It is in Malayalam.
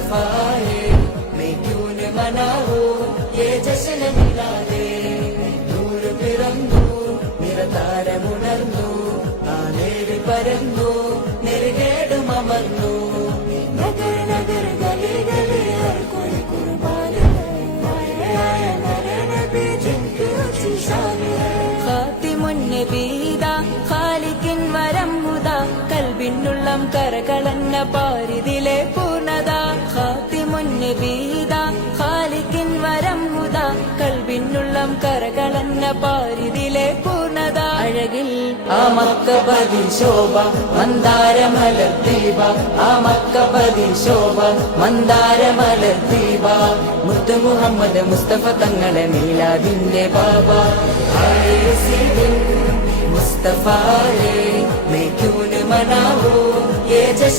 मुस्तफा है, मैं क्यों न मनाऊं ये जश्न मिलादे. നൂർ പിറന്നു നിറതാരമുണർന്നു, ആ നേര് പരന്നു നെറുകേടും അമർന്നു. നഗർ നഗർ ഗലി ഗലി ഹർ കോയി കുർബാൻ ആയ നബി ജിൻകി ഉച്ചി ഷാൻ ഹൈ. ഖാതിമുൻ നബീദാ ഖാലിഖിൻ വരം ഹുദാ, കൽബിനുള്ളം കരകളന്ന പാരിതിലെ പൂർണ്ണത. ഖാതിമുൻ നബീദാ ഖാലിഖിൻ വരം ഹുദാ, കൽബിനുള്ളം കരകളന്ന പാരിതിലെ പൂർണ്ണത. അഴകിൽ ആ മക്കബദിൻ ശോഭ മന്ദാരമലർ ദീപ, ആ മക്കബദിൻ ശോഭ മന്ദാരമലർ ദീപ. മുത്ത് മുഹമ്മദ് മുസ്തഫ തങ്ങളെ മീലാദിന്റെ ബാബ. मुस्तफा है, मैं क्यों न मनाऊं ये जश्न